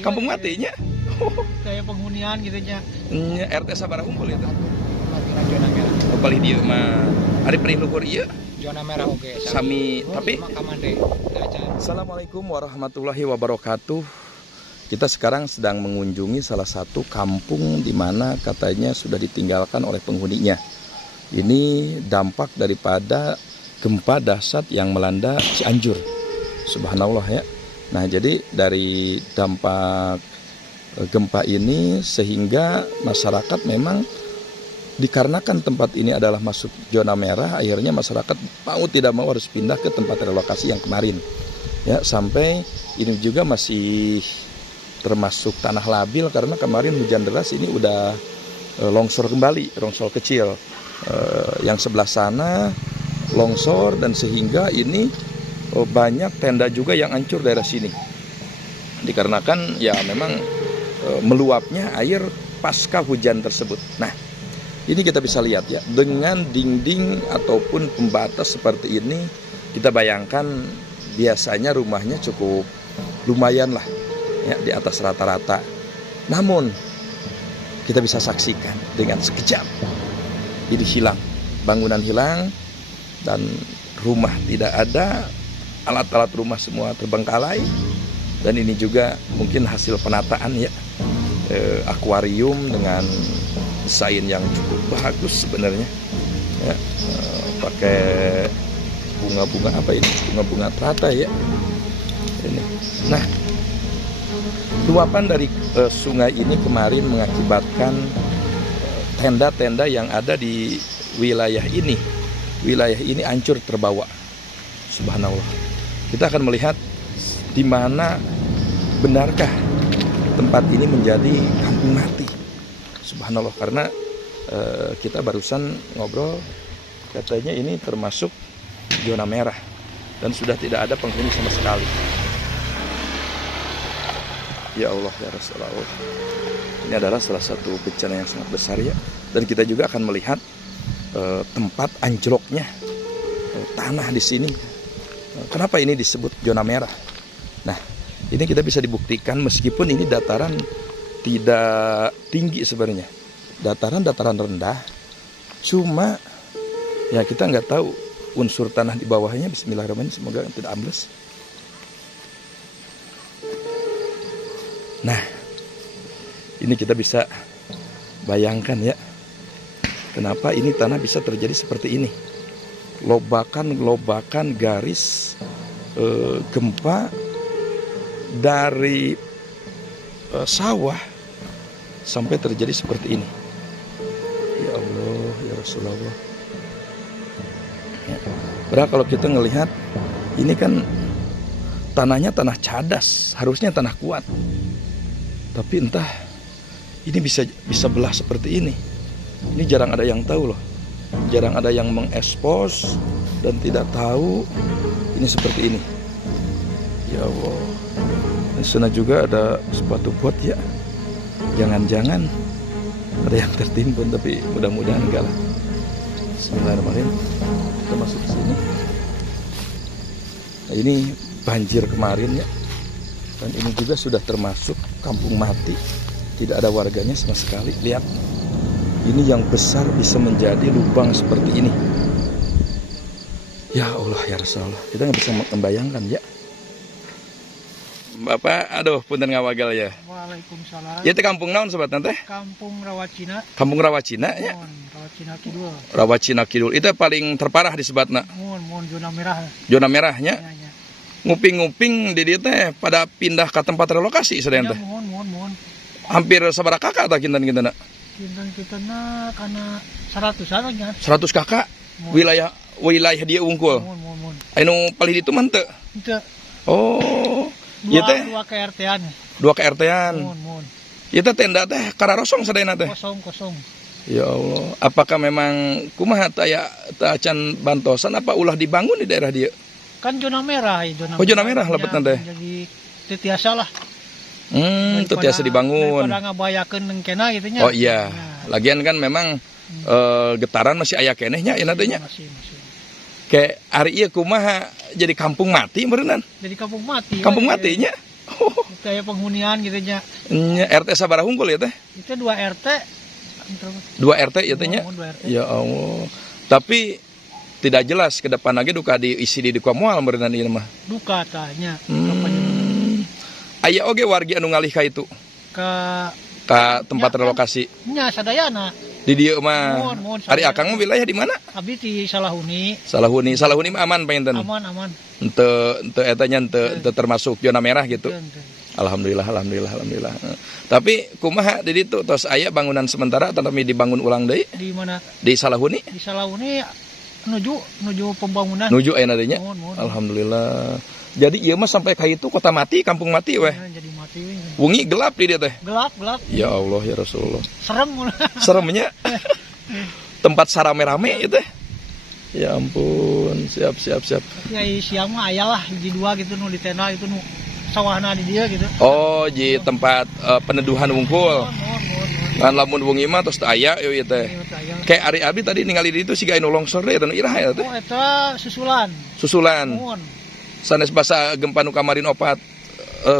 Kampung matinya. Kayak penghunian gitu nya. RT sabaraha hunkul itu. Zona merah. Palih dieu mah ari perih luhur ieu. Zona merah oke. Sami tapi Kamande. Assalamualaikum warahmatullahi wabarakatuh. Kita sekarang sedang mengunjungi salah satu kampung di mana katanya sudah ditinggalkan oleh penghuninya. Ini dampak daripada gempa dahsyat yang melanda Cianjur. Subhanallah ya. Nah, jadi dari dampak gempa ini sehingga masyarakat memang dikarenakan tempat ini adalah masuk zona merah, akhirnya masyarakat mau tidak mau harus pindah ke tempat relokasi yang kemarin. Ya, sampai ini juga masih termasuk tanah labil karena kemarin hujan deras ini udah longsor kembali, longsor kecil. Yang sebelah sana longsor dan sehingga ini banyak tenda juga yang hancur daerah sini. Dikarenakan ya memang meluapnya air pasca hujan tersebut. Nah, ini kita bisa lihat ya, dengan dinding ataupun pembatas seperti ini, kita bayangkan biasanya rumahnya cukup lumayan lah ya, di atas rata-rata. Namun kita bisa saksikan dengan sekejap ini hilang, bangunan hilang dan rumah tidak ada, alat-alat rumah semua terbengkalai. Dan ini juga mungkin hasil penataan ya, akuarium dengan desain yang cukup bagus sebenarnya ya, pakai bunga-bunga apa ini, bunga-bunga teratai ya ini. Nah, luapan dari sungai ini kemarin mengakibatkan tenda-tenda yang ada di wilayah ini hancur terbawa. Subhanallah. Kita akan melihat di mana benarkah tempat ini menjadi kampung mati. Subhanallah, karena kita barusan ngobrol katanya ini termasuk zona merah dan sudah tidak ada penghuni sama sekali. Ya Allah ya Rasulullah, ini adalah salah satu bencana yang sangat besar ya. Dan kita juga akan melihat tempat anjloknya tanah di sini. Kenapa ini disebut zona merah? Nah, ini kita bisa dibuktikan meskipun ini dataran tidak tinggi sebenarnya, dataran rendah, cuma ya kita nggak tahu unsur tanah di bawahnya. Bismillahirrahmanirrahim, semoga tidak ambles. Nah, ini kita bisa bayangkan ya, kenapa ini tanah bisa terjadi seperti ini. Lobakan garis gempa dari sawah sampai terjadi seperti ini. Ya Allah, ya Rasulullah. Ya. Padahal kalau kita ngelihat ini kan tanahnya tanah cadas, harusnya tanah kuat. Tapi entah ini bisa belah seperti ini. Ini jarang ada yang tahu loh. Jarang ada yang mengekspos dan tidak tahu ini seperti ini. Ya Allah. Di sana juga ada sepatu bot ya. Jangan-jangan ada yang tertimbun, tapi mudah-mudahan enggak lah. Bismillahirrahmanirrahim. Kita masuk ke sini. Nah, ini banjir kemarin ya. Dan ini juga sudah termasuk kampung mati. Tidak ada warganya sama sekali. Lihat. Ini yang besar bisa menjadi lubang seperti ini. Ya Allah ya Rasulullah. Kita nggak bisa membayangkan ya. Bapak, aduh, punten ngawagal ya. Waalaikumsalam. Ya, itu kampung naon sobat nanti? Kampung Rawacina. Kampung Rawacina ya. Rawacina Kidul. Rawacina Kidul. Itu paling terparah di sebatna. Mohon zona merah. Zona merahnya. Ya. Nguping-nguping di dieu teh pada pindah ke tempat relokasi sadayana teh. Mohon. Hampir sabaraha kakak tah kinten-kintenna? Kinten-kintenna kana 100-an nya. 100 kakak. Wilayah dia unggul. Mohon. Anu paling ditu mah teu. Itu Oh. Ieu teh dua KRT-an. 2 KRT-an. Mohon. Ieu teh tenda teh kararosong sadayana teh. Kosong. Ya Allah, apakah memang kumaha teh aya acan bantosan apa ulah dibangun di daerah dia? Kan zona merah, Oh, zona merah lebetna teh. Jadi tetiasa lah. Itu tiasa dibangun. Daripada ngabayakeun nengkena gitu nya. Oh iya. Lagian kan memang getaran masih aya kenehnya ieu teh nya. Masih. Kayak hari ieu kumaha jadi kampung mati meureunnan. Jadi kampung mati. Kampung matinya. kayak penghunian gitu nya. Nya RT sabaraha hungkul ya teh? Itu 2 RT. 2 RT ya teh nya? 2 RT. Ya Allah. Tapi tidak jelas ke depan lagi duka diisi di moal meureunna ieu mah. Duka tanya. Aya oge wargi anu ngalih ka itu. Ka tempat relokasi. Nya sadayana. Di dieu mah. Ari Akang mah wilayah di mana? Abi di Salahuni. Salahuni mah aman panginten. Aman. Henteu eta nya henteu termasuk zona merah gitu. Alhamdulillah. Tapi kumaha di ditu tos aya bangunan sementara tetapi dibangun ulang deui? Di mana? Di Salahuni? Di Salahuni nuju pembangunan. Nuju aya dinya. Alhamdulillah. Jadi ieu mah sampai ka itu kota mati, kampung mati weh. Ya, jadi mati weh. Wengi gelap di dia teh. Gelap. Ya Allah ya Rasulullah. Serem. Seremnya. Tempat sarame-rame itu. Ya ampun, siap. Ya siang mah aya lah hiji 2 gitu nu di tenda itu nu sawahna di dia gitu. Oh, di tempat peneduhan wungkul. Kan lamun wengi mah tos teu aya ieu teh. Kayak Ari Abi tadi ningali di itu siga anu longsor deui anu iraha ya teh. Oh, eta susulan. Mohon. Sanes basa gempa nu kamarin opat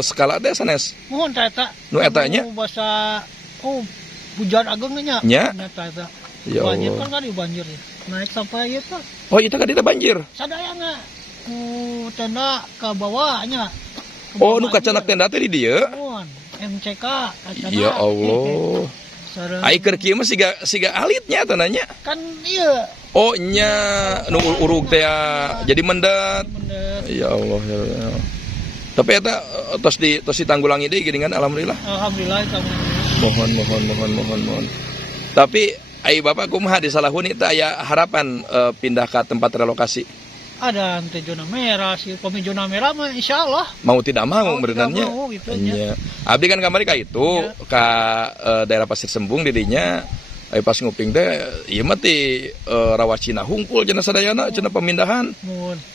skala teh sanes. Mohon ta eta. Nu eta nya? Basa hujan ageng nya. Nya. Eta. Ya banjir Allah. kan banjir ya. Naik sampai ieu teh. Oh, itu kan kita banjir. Sadayana tenda ke bawahnya. Oh, nu kacanak tenda teh di dieu. Mohon. MCK kacana. Ya Allah. Ai keur kieu mah siga alitnya tanahnya. Kan iya. Oh nya nu urug teh jadi mendet. Ya Allah ya. Tapi eta tos ditanggulangi deui geuningan alhamdulillah. Alhamdulillah kami. Mohon. Tapi ai Bapak kumaha di Salahuni teh aya harapan pindah ke tempat relokasi? Ada ante zona merah sih, zona merah mah insyaallah. Mau tidak mau berenangnya. Gitu, ya. Abdi kan kamari ka itu ka daerah Pasir Sembung didinya. Pas nguping teh ieu mah ti Rawacina hungkul cenah sadayana cenah pemindahan.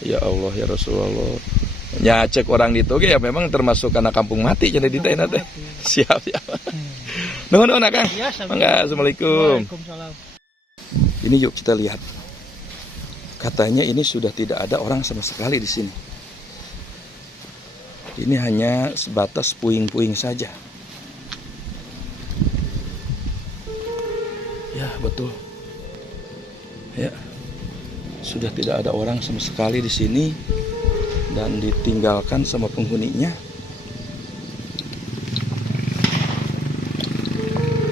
Ya Allah ya Rasulullah. Nya cek orang ditu ge ya memang termasuk kana kampung mati cenah di teh teh. Siap. Nuhun Kang. Mangga Assalamualaikum. Waalaikumsalam. Ini yuk kita lihat. Katanya ini sudah tidak ada orang sama sekali di sini. Ini hanya sebatas puing-puing saja. Ya betul. Ya, sudah tidak ada orang sama sekali di sini dan ditinggalkan sama penghuninya.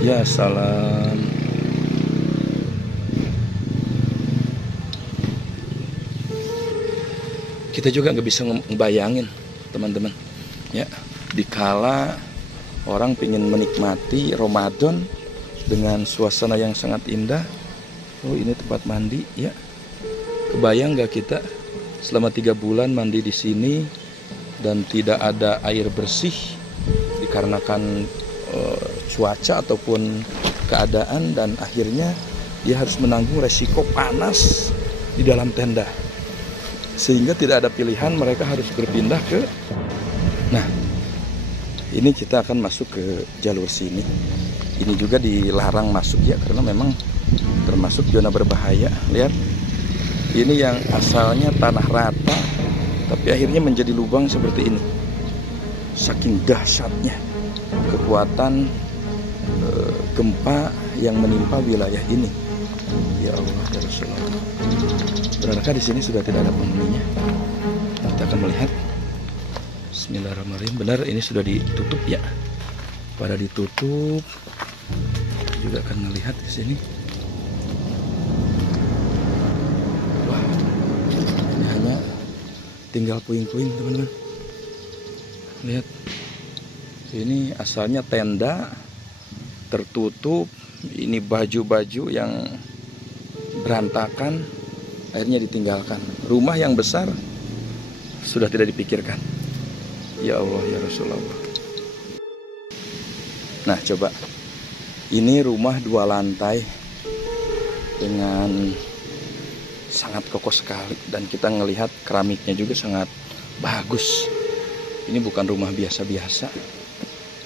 Ya salam. Kita juga nggak bisa ngebayangin teman-teman ya, dikala orang pengen menikmati Ramadan dengan suasana yang sangat indah. Oh ini tempat mandi ya, kebayang nggak kita selama 3 bulan mandi di sini dan tidak ada air bersih dikarenakan cuaca ataupun keadaan, dan akhirnya dia harus menanggung resiko panas di dalam tenda. Sehingga tidak ada pilihan, mereka harus berpindah ke. Nah, ini kita akan masuk ke jalur sini. Ini juga dilarang masuk ya, karena memang termasuk zona berbahaya. Lihat, ini yang asalnya tanah rata, tapi akhirnya menjadi lubang seperti ini. Saking dahsyatnya kekuatan gempa yang menimpa wilayah ini. Ya Allah ya Rasulullah. Benarkah di sini sudah tidak ada penghuninya? Kita akan melihat. Bismillahirrahmanirrahim. Benar ini sudah ditutup ya. Pada ditutup. Kita juga akan melihat di sini. Wah, ini hanya tinggal puing-puing teman-teman. Lihat. Ini asalnya tenda tertutup. Ini baju-baju yang berantakan, akhirnya ditinggalkan. Rumah yang besar sudah tidak dipikirkan. Ya Allah ya Rasulullah. Nah coba, ini rumah 2 lantai dengan sangat kokoh sekali, dan kita ngelihat keramiknya juga sangat bagus. Ini bukan rumah biasa-biasa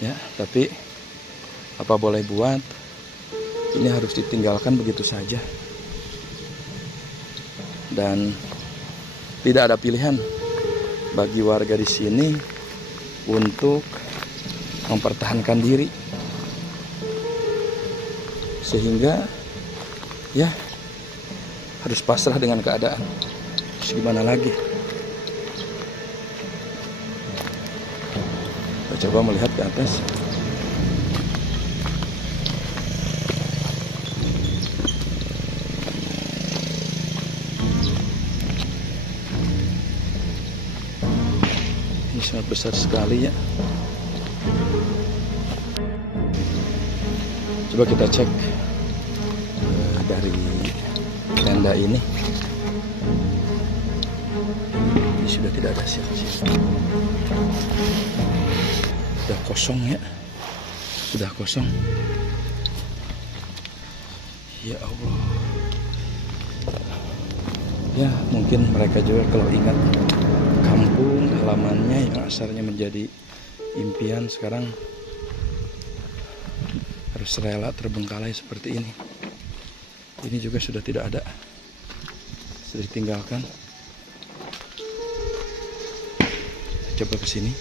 ya, tapi apa boleh buat, ini harus ditinggalkan begitu saja. Dan tidak ada pilihan bagi warga di sini untuk mempertahankan diri, sehingga ya harus pasrah dengan keadaan. Terus gimana lagi? Kita coba melihat ke atas. Ini sangat besar sekali ya. Coba kita cek dari tenda ini. Ini sudah tidak ada siapa-siapa. Sudah kosong ya. Sudah kosong. Ya Allah. Ya mungkin mereka juga kalau ingat kampung halamannya yang asalnya menjadi impian, sekarang harus rela terbengkalai seperti ini. Ini juga sudah tidak ada, sudah ditinggalkan. Coba ke sini.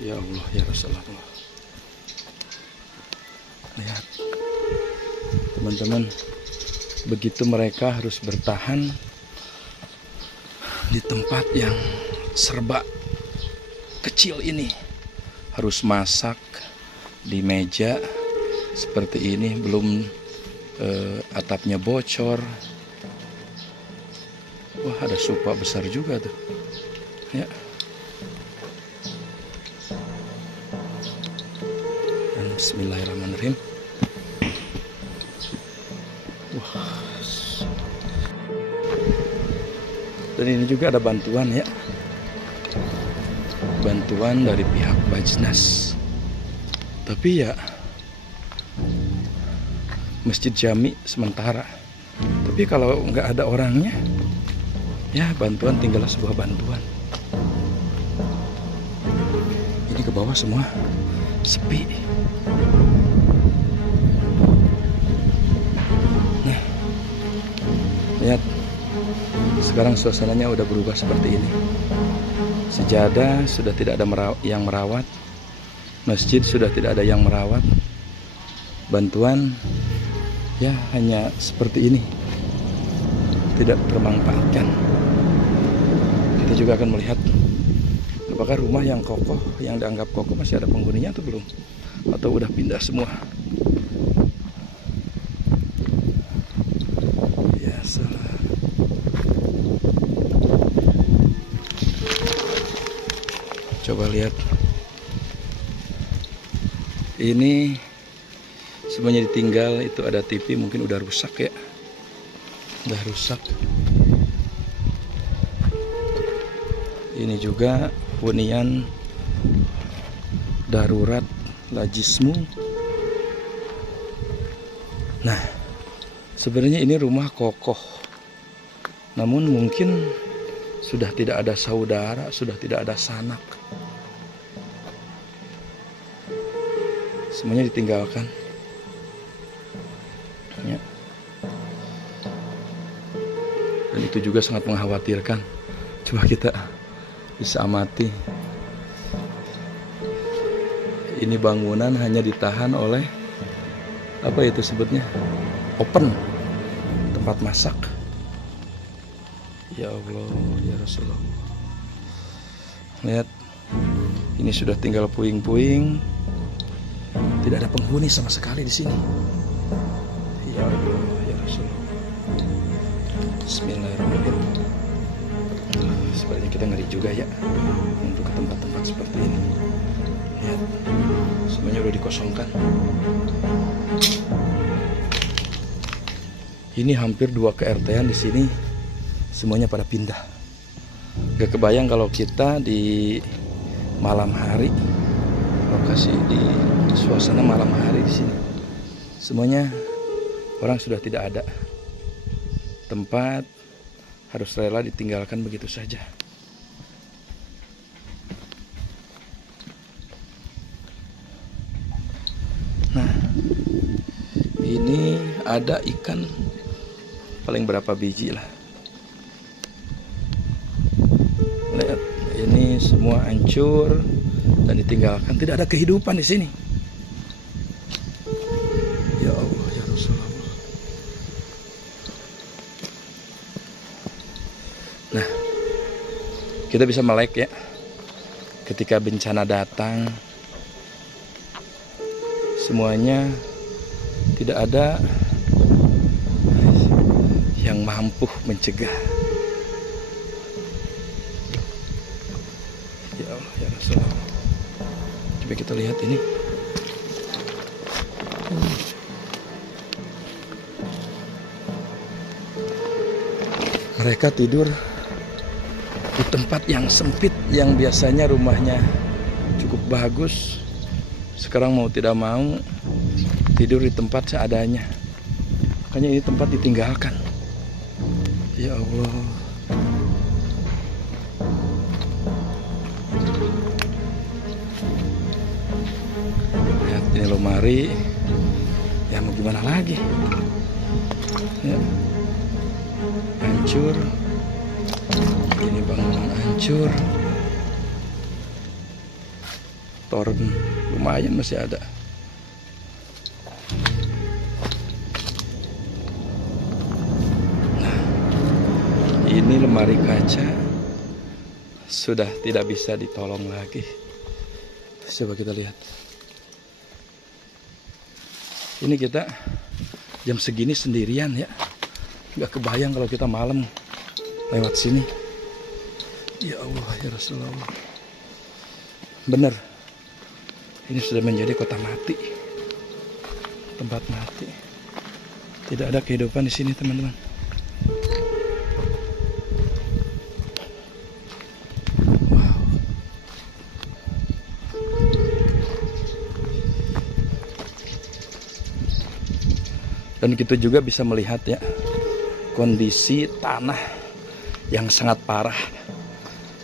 Ya Allah ya Rasulullah. Lihat teman-teman, begitu mereka harus bertahan di tempat yang serba kecil ini, harus masak di meja seperti ini, belum atapnya bocor. Wah, ada supa besar juga tuh ya. Dan bismillahirrahmanirrahim. Wah. Dan ini juga ada bantuan ya, bantuan dari pihak Bajnas. Tapi ya masjid jami sementara. Tapi kalau nggak ada orangnya, ya bantuan tinggal sebuah bantuan. Ini ke bawah semua sepi. Nah, lihat sekarang suasananya udah berubah seperti ini. Sejadah sudah tidak ada yang merawat, masjid sudah tidak ada yang merawat, bantuan ya hanya seperti ini, tidak termanfaatkan. Kita juga akan melihat apakah rumah yang kokoh, yang dianggap kokoh masih ada penghuninya atau belum, atau udah pindah semua. Ya salah. Coba lihat, ini semuanya ditinggal. Itu ada TV, mungkin udah rusak ya, udah rusak. Ini juga hunian darurat Lajismu. Nah, sebenarnya ini rumah kokoh, namun mungkin sudah tidak ada saudara, sudah tidak ada sanak. Semuanya ditinggalkan ya. Dan itu juga sangat mengkhawatirkan. Coba kita bisa amati, ini bangunan hanya ditahan oleh apa itu sebutnya, open, tempat masak. Ya Allah ya Rasulullah. Lihat, ini sudah tinggal puing-puing, tidak ada penghuni sama sekali di sini. Ya Allah ya Rasulullah. Bismillahirrahmanirrahim. Sebenarnya kita ngeri juga ya untuk ke tempat-tempat seperti ini. Lihat, semuanya udah dikosongkan. Ini hampir 2 KRT-an di sini, semuanya pada pindah. Gak kebayang kalau kita di malam hari, lokasi di suasana malam hari di sini, semuanya orang sudah tidak ada. Tempat harus rela ditinggalkan begitu saja. Nah, ini ada ikan paling berapa biji lah, semua hancur dan ditinggalkan, tidak ada kehidupan di sini. Ya Allah, ya Rasulullah. Nah, kita bisa melek ya, ketika bencana datang, semuanya tidak ada yang mampu mencegah. Ya Allah, ya Rasulullah. Coba kita lihat ini. Mereka tidur di tempat yang sempit, yang biasanya rumahnya cukup bagus. Sekarang mau tidak mau tidur di tempat seadanya. Makanya ini tempat ditinggalkan. Ya Allah. Lihat ini lemari. Ya mau gimana lagi? Ya. Hancur. Ini bangunan hancur. Toren lumayan masih ada. Nah, ini lemari kaca sudah tidak bisa ditolong lagi. Coba kita lihat. Ini kita jam segini sendirian ya. Gak kebayang kalau kita malam lewat sini. Ya Allah, ya Rasulullah. Bener, ini sudah menjadi kota mati, tempat mati. Tidak ada kehidupan di sini, teman-teman. Wow. Dan kita juga bisa melihat ya, kondisi tanah yang sangat parah,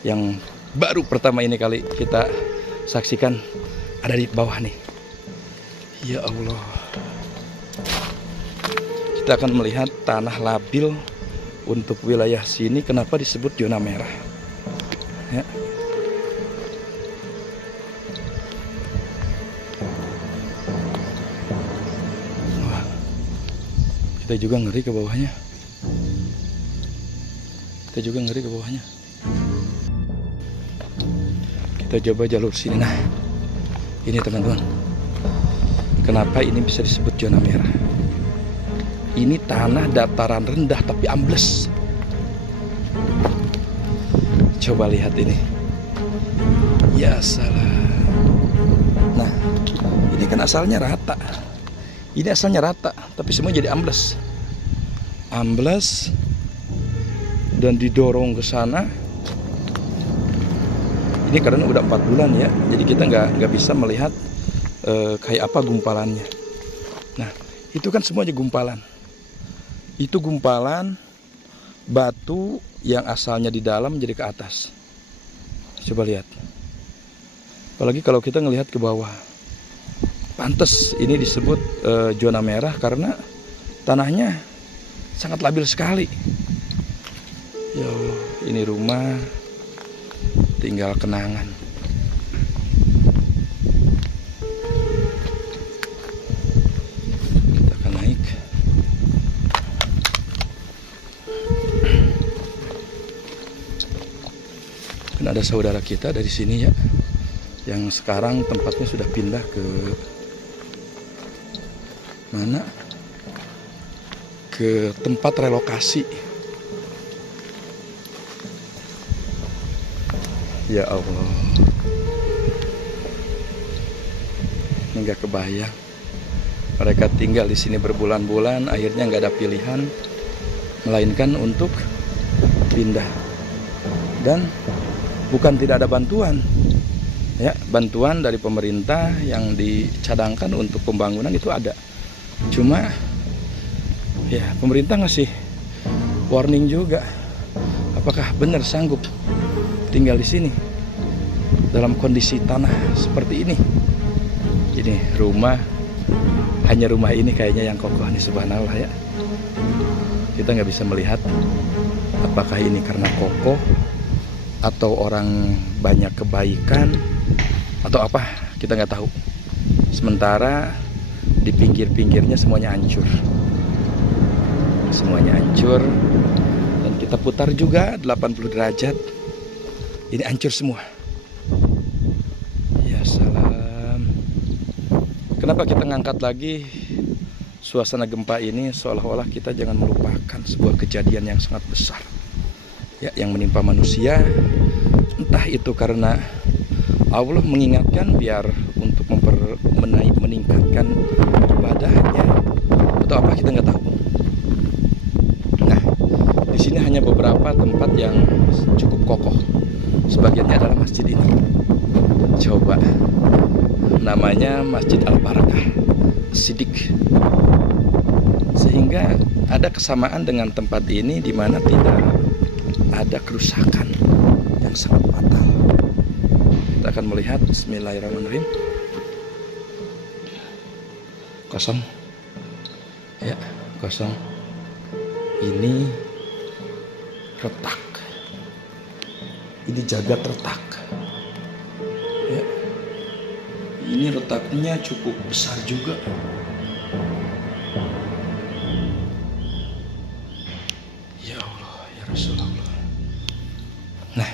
yang baru pertama ini kali kita saksikan ada di bawah nih. Ya Allah. Kita akan melihat tanah labil untuk wilayah sini. Kenapa disebut zona merah? Ya. Wah. Kita juga ngeri ke bawahnya. Kita juga ngeri ke bawahnya. Kita coba jalur sini. Nah, ini teman-teman, kenapa ini bisa disebut zona merah? Ini tanah dataran rendah tapi ambles. Coba lihat ini. Ya salah. Nah, ini kan asalnya rata. Ini asalnya rata, tapi semua jadi ambles. Ambles dan didorong ke sana. Ini karena udah 4 bulan ya, jadi kita nggak bisa melihat kayak apa gumpalannya. Nah, itu kan semuanya gumpalan. Itu gumpalan batu yang asalnya di dalam jadi ke atas. Coba lihat. Apalagi kalau kita ngelihat ke bawah. Pantes ini disebut zona merah karena tanahnya sangat labil sekali. Ya Allah, ini rumah tinggal kenangan. Kita akan naik. Dan ada saudara kita dari sini ya, yang sekarang tempatnya sudah pindah ke mana? Ke tempat relokasi. Ya Allah, ini nggak kebayang. Mereka tinggal di sini berbulan-bulan, akhirnya nggak ada pilihan melainkan untuk pindah. Dan bukan tidak ada bantuan, ya, bantuan dari pemerintah yang dicadangkan untuk pembangunan itu ada. Cuma, ya pemerintah ngasih warning juga. Apakah benar sanggup tinggal di sini dalam kondisi tanah seperti ini? Ini rumah, hanya rumah ini kayaknya yang kokoh nih, subhanallah ya. Kita nggak bisa melihat apakah ini karena kokoh atau orang banyak kebaikan atau apa, kita nggak tahu. Sementara di pinggir-pinggirnya semuanya hancur. Semuanya hancur. Dan kita putar juga 80 derajat. Ini hancur semua. Ya salam. Kenapa kita ngangkat lagi suasana gempa ini? Seolah-olah kita jangan melupakan sebuah kejadian yang sangat besar ya, yang menimpa manusia. Entah itu karena Allah mengingatkan biar untuk meningkatkan ibadahnya atau apa, kita nggak tahu. Nah, di sini hanya beberapa tempat yang cukup kokoh. Sebagiannya adalah masjid ini. Coba, namanya Masjid Al-Barakah Sidik. Sehingga ada kesamaan dengan tempat ini di mana tidak ada kerusakan yang sangat fatal. Kita akan melihat. Bismillahirrahmanirrahim. Kosong. Ya, kosong. Ini retak. Ini jagat retak. Ya. Ini retaknya cukup besar juga. Ya Allah, ya Rasulullah. Nah,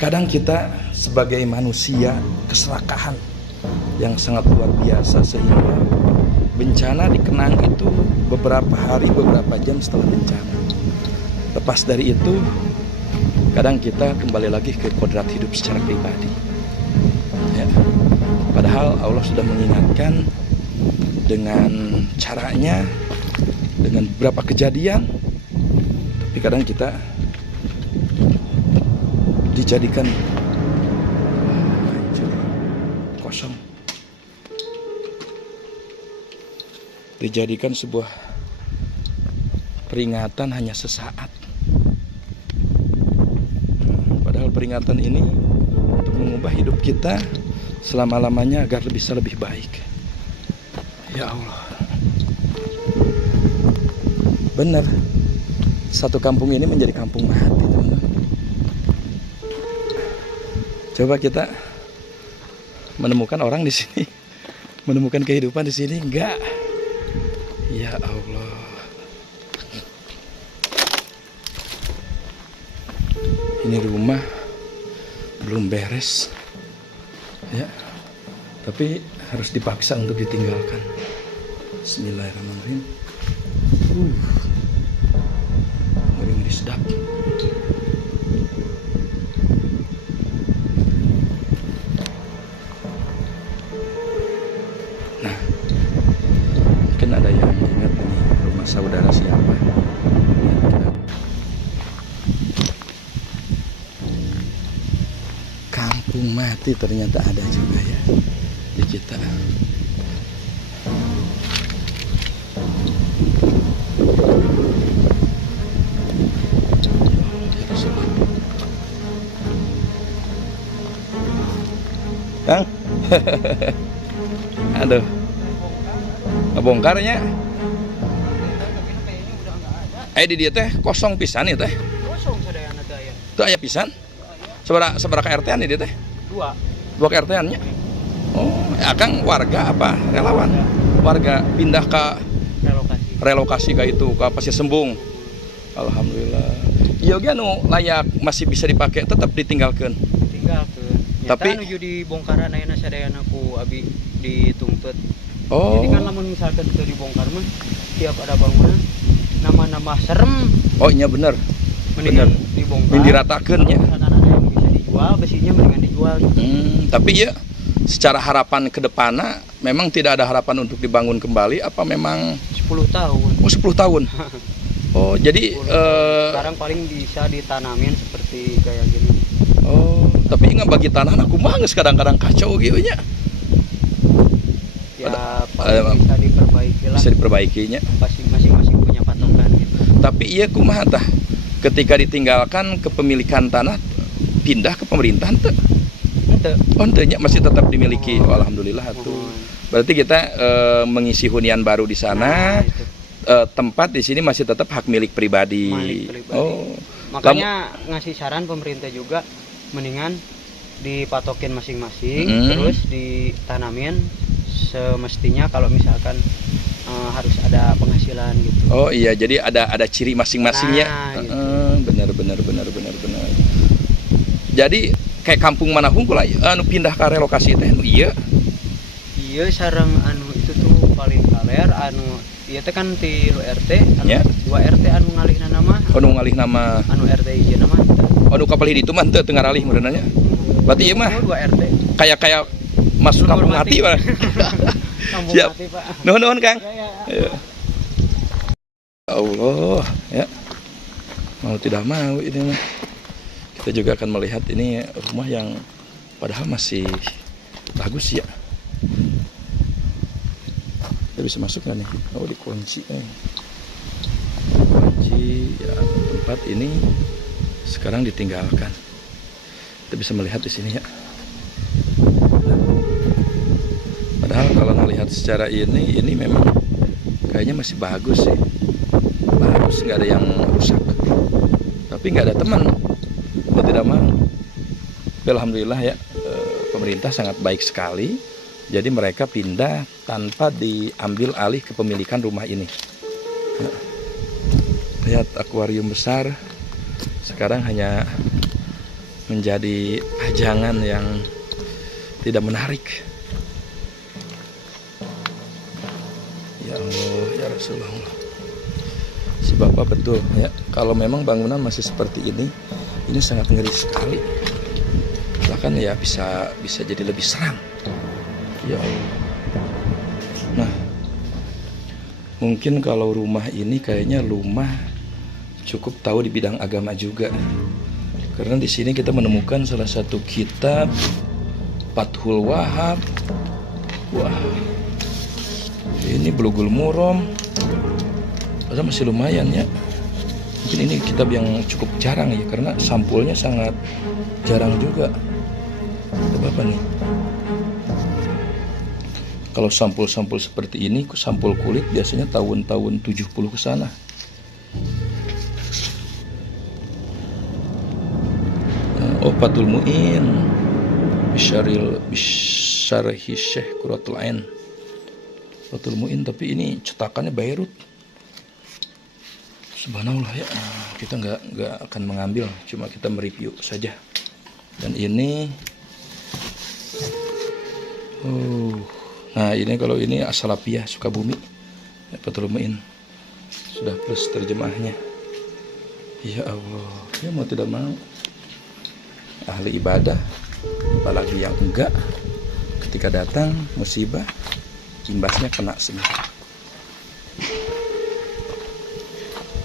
kadang kita sebagai manusia keserakahan yang sangat luar biasa, sehingga bencana dikenang itu beberapa hari, beberapa jam setelah bencana. Lepas dari itu, kadang kita kembali lagi ke kodrat hidup secara pribadi ya. Padahal Allah sudah mengingatkan dengan caranya, dengan beberapa kejadian. Tapi kadang kita dijadikan hancur, kosong, dijadikan sebuah peringatan hanya sesaat. Padahal peringatan ini untuk mengubah hidup kita selama-lamanya agar bisa lebih baik. Ya Allah, benar, satu kampung ini menjadi kampung mati, teman-teman. Coba kita menemukan orang di sini, menemukan kehidupan di sini, enggak. Ya Allah. Ini rumah belum beres ya, tapi harus dipaksa untuk ditinggalkan. Bismillahirrahmanirrahim. Ngeri sedap. Nah, mungkin ada yang ingat ini rumah saudara siapa. Kampung mati ternyata ada juga ya di kita. Kang, aduh, ngebongkarnya. Di dia teh kosong pisan ya teh. Kosong sadayana teh aya. Tuh aya pisan. Seberapa RT-an ini teh? Dua RT-annya. Oh, Akang warga apa relawan? Warga pindah ke relokasi ke itu, ke Pasir Sembung. Alhamdulillah. Iya ge anu layak masih bisa dipakai tetap ditinggalkan. Tapi nuju dibongkaran ayeuna sadayana ku abi dituntut. Oh. Jadi kan lamun misalkan itu dibongkar mah tiap ada bangunan nama-nama serem. Oh iya bener. Mendingan dibongkar. Mending diratakeun nya. Besinya mendingan dijual. Tapi ya secara harapan ke depannya memang tidak ada harapan untuk dibangun kembali apa memang 10 tahun. Oh 10 tahun. Oh jadi sekarang paling bisa ditanamin seperti kayak gini. Oh tapi nggak bagi tanah aku mah geus kadang-kadang kacau gitu nya. Ya paling bisa diperbaiki lah. Bisa diperbaikinya. Masing-masing punya patokan gitu. Tapi iya kumaha tah ketika ditinggalkan kepemilikan tanah pindah ke pemerintahan tuh. Oh nya masih tetap dimiliki. Oh, alhamdulillah tuh. Berarti kita mengisi hunian baru di sana. Tempat di sini masih tetap hak milik pribadi. Oh, Makanya ngasih saran pemerintah juga mendingan dipatokin masing-masing, terus ditanamin semestinya kalau misalkan harus ada penghasilan gitu. Oh iya, jadi ada ciri masing-masingnya. Gitu. Benar. Jadi kayak kampung mana hungkul anu pindah ke relokasi teh iya. Iya sareng anu itu tuh paling kaler anu ieu teh kan ti RT anu Ya. 2 RT anu ngalihna nama. Anu ngalih nama Anu RT ieu nama. anu kapalih ditu mah teu ngaralih meureunanya. Berarti ieu mah 2 RT. kayak masuk kampung mati Pak. Kampung Siap. mati, Pak. Nuhun Kang. Ya. Ya. Allah ya. Mau tidak mau ini mah. Kita juga akan melihat ini rumah yang padahal masih bagus ya. Kita bisa masuk nggak nih? Oh dikunci. Kunci ya, tempat ini sekarang ditinggalkan. Kita bisa melihat di sini ya. Padahal kalau melihat secara ini memang kayaknya masih bagus sih. Bagus, nggak ada yang rusak. Tapi nggak ada teman. Mau tidak mau. Alhamdulillah ya, pemerintah sangat baik sekali. Jadi mereka pindah tanpa diambil alih kepemilikan rumah ini. Lihat akuarium besar. Sekarang hanya menjadi pajangan yang tidak menarik. Ya Allah, ya Rasulullah. Si Bapak betul ya, kalau memang bangunan masih seperti ini sangat ngeri sekali. Bahkan ya bisa jadi lebih seram. Ya Allah. Nah, mungkin kalau rumah ini kayaknya rumah cukup tahu di bidang agama juga. Karena di sini kita menemukan salah satu kitab Fathul Wahab. Wah. Ini Bulughul Maram. Padahal masih lumayan ya. Mungkin ini kitab yang cukup jarang ya, karena sampulnya sangat jarang juga. Kitab apa nih? Kalau sampul-sampul seperti ini, sampul kulit biasanya tahun-tahun 70 ke sana. Oh, Fathul Mu'in Bisyarhi Syekh Qurratul Ain. Fathul Mu'in, tapi ini cetakannya Beirut. Subhanallah ya, kita nggak akan mengambil, cuma kita mereview saja. Dan ini, nah ini kalau ini As-Salafiyah Sukabumi, ya, Fathul Mu'in sudah plus terjemahnya. Ya Allah, ya mau tidak mau ahli ibadah, apalagi yang enggak, ketika datang musibah, imbasnya kena semua.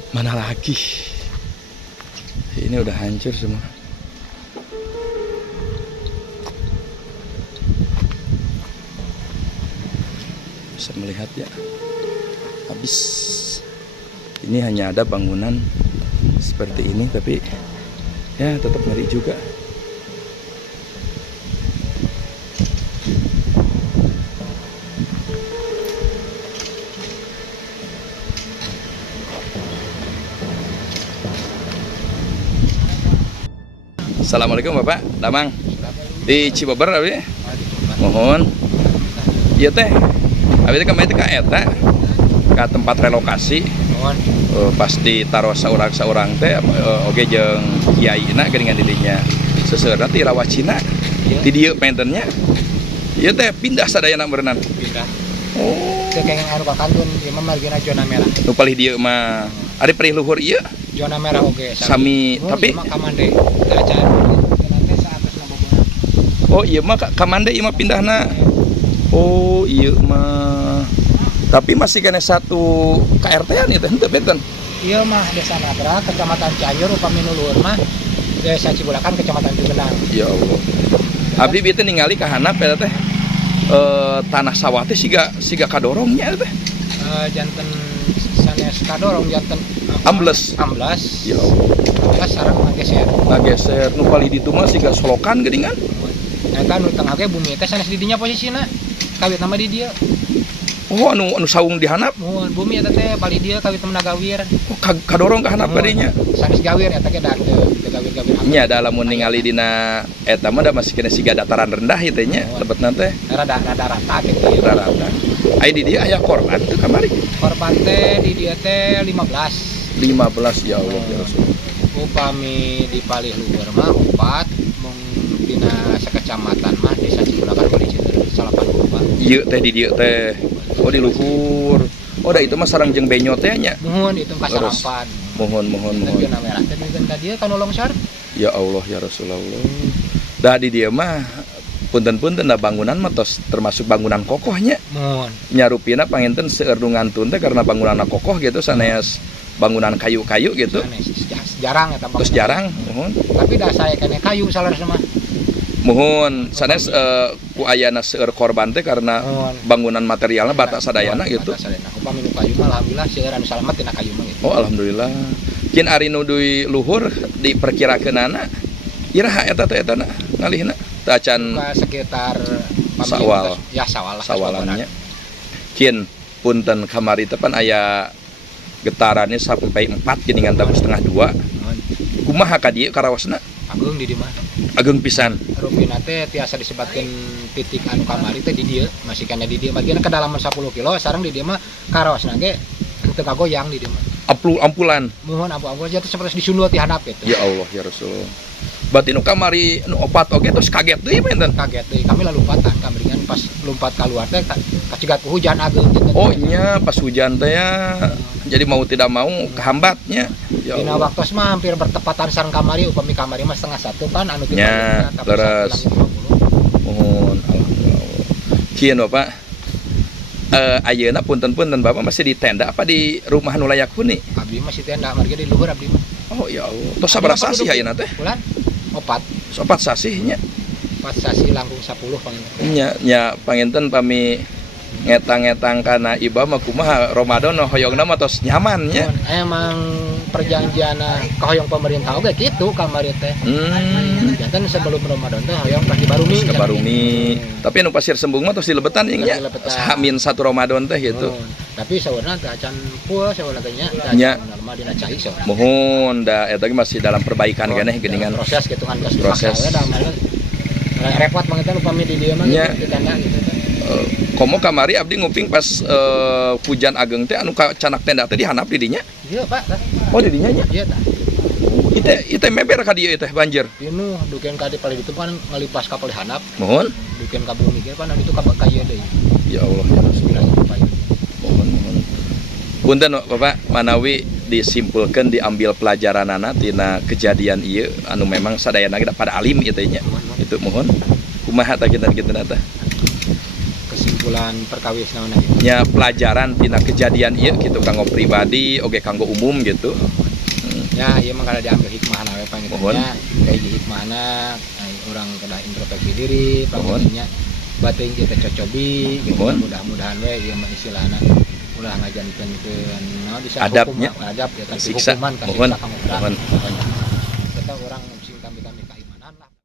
Mana lagi? Ini udah hancur semua. Bisa melihat ya, habis. Ini hanya ada bangunan seperti ini, tapi ya tetap ngeri juga. Assalamualaikum Bapak, Damang di Cibober abi. Mohon. Iya teh. Abi teh kemarin ka eta ka tempat relokasi. Pasti taruh saurang-saurang teh oge jeung kiaina geuningan dirinya. Seseurna ti Rawacina. Ti dieu pentennya. Ieu teh pindah sadayana berenang. Pindah. Oh. Teu kenging anu ka kantun ieu mah margina zona merah. Nu palih dieu mah ari perih luhur ieu. Zona merah oge. Sami tapi mah kamande. Acan. Nanti saatosna bobonan. Oh iya mah kamande ieu mah pindahna. Oh iya mah. Tapi masih kena satu KRT-an itu henteu beten. Ieu mah Desa Nagra, Kecamatan Cianjur, upami nu luhur mah Desa Cibulakan, Kecamatan Cugenang. Ya Allah. Abdi bieu teh ningali ka handap eta teh tanah sawah teh siga kadorongnya teh. Janten sanes kadorong janten Ambles. Ya Allah. Ambles sareng Ngageser nu palih ditu mah siga solokan geuningan. Eta nu tengah ge bumi teh sanes di dinya posisina. Kawit nama di dieu. Oh anu saung dihanap. Mun bumi eta teh bali dia kawit temen gawir. Oh, kadorong ka hanap badinya. Sanes gawir eta ge da teu gawir-gawir. Nya da lamun ningali dina eta mah da masih kena siga dataran rendah ieu teh nya lebetna teh Rada rata gitu. rata. Ai di dia aya korban teu kamari. Korban teh di dia teh 15. 15 ya Allah ya Rasul. Upami di palih luhur mah 4 mung dina sakecamatan mah desa Cibulakan bari Citeur 84. Ieu teh di dieu teh. Oh di luhur. Oh da itu mah sareng jeung benyo teh nya. Muhun itu kasarampan. Mohon. Tapi na merah teh dikeun ka dieu kana longsor. Ya Allah ya Rasulullah. Da di dieu mah punten-punten da bangunan mah tos termasuk bangunan kokohnya. Muhun. Nyarupina panginten seueur nu ngantun teh karena bangunanna kokoh gitu sanes bangunan kayu-kayu gitu. Jarang eta Terus jarang, mohon. Tapi da saya kene kayu salah mah. Mohon sanes ku ayana seueur korban teh karena Mohon. bangunan materialna batak sadayana gitu. Batak sadayana. Upami nu kayu mah alhamdulillah seueur anu salamet tina kayu mah gitu. Oh alhamdulillah. Kin ari nu deui luhur diperkirakeunana iraha eta teh etana ngalihna teu acan Ka sekitar Sawal. Ya sawal lah. sawalannya. Kin punten kamari teh pan aya getarannya sampai 4 geuningan tahun setengah 2. Kumaha ka dieu karawasna? Agung di dieu mah. Ageng pisan. Rupina teh tiasa disebutkeun titik anu kamari teh di dieu, masih kana di dieu. Bagian kedalaman 10 kilo, sareng di dieu mah karawasna ge teu kagoyang di dieu mah. Ampulan. Mohon abu-abu aja teh seperti disundul ti handap gitu. Ya Allah ya Rasul. Berarti nu kamari nu opat oge terus kaget deui menten. Kaget deui. Kami lalu lompatan kamringan pas lompat keluar teh kacigat hujan ageung gitu. Oh nya pas hujan teh ya. Jadi mau tidak mau kehambatnya. Ya Dina Allah. waktu mah hampir bertepatan sareng kamari, upami kamari mah 1:30 kan anu Nya, leres. Mohon alhamdulillah. Kieu Bapak. Ayeuna punten-punten Bapak masih di tenda apa di rumah nu layak huni? Abdi masih tenda, marga di luhur abdi mah. Oh ya Allah. Tos sabaraha sasih ayeuna teh? Bulan 4 Sopat sasihnya. pas sasi langkung 10 panginten. Nya panginten pami ngetang-ngetang kana iba mah kumaha Ramadan hoyongna mah tos nyaman nya. Emang perjanjian kahoyong pemerintah oge kitu kamari teh. Janten sebelum Ramadan teh hoyong pasti barumi. Ke Barumi. Tapi anu pasir sembung mah tos dilebetan nya. Tos dilebetan. Hamin 1 Ramadan teh gitu. Tapi saurna teh acan full saurna teh nya. Nya. Normal dina cai saurna. Mohon da eta ge masih dalam perbaikan keneh geuningan proses gitu kan proses. Repot banget kan upami di dieu mah Nya. gitu, di tenda gitu teh. Komo kamari abdi nguping pas hujan ageng teh anu ka canak tenda teh dihanap di dinya. Iya, Pak. Tah. Oh di dinya nya. Iya tah. Ite meber ka dieu teh banjir. Pinu dukeun ka di palih itu kan ngalipas ka palih handap, Mohon. dukeun ka bumi ge pan itu ka kaya deui. Ya Allah ya Rasulullah. Supaya Mohon. Punten Bapak manawi disimpulkan diambil pelajaranana tina kejadian ieu anu memang sadayana kita pada alim ieu teh nya. Itu mohon. Kumaha tah kitu-kitu tah? kesimpulan perkawis naon gitu. Nya pelajaran tina kejadian ieu kitu kanggo pribadi oge kanggo umum gitu. Ya, ieu mah kada diambil hikmahna we Mohon. pangintennya. Kayak hikmahna urang kada introspeksi diri, Mohon. pangintennya bating kita cocobi gitu. Mohon. Mudah-mudahan we ieu mah istilahna ulah ngajanikeun naon bisa Adabnya. hukum, adab ya tapi Siksa. hukuman kasih Mohon. siksa kanggo urang. Mohon. Kita orang sing kami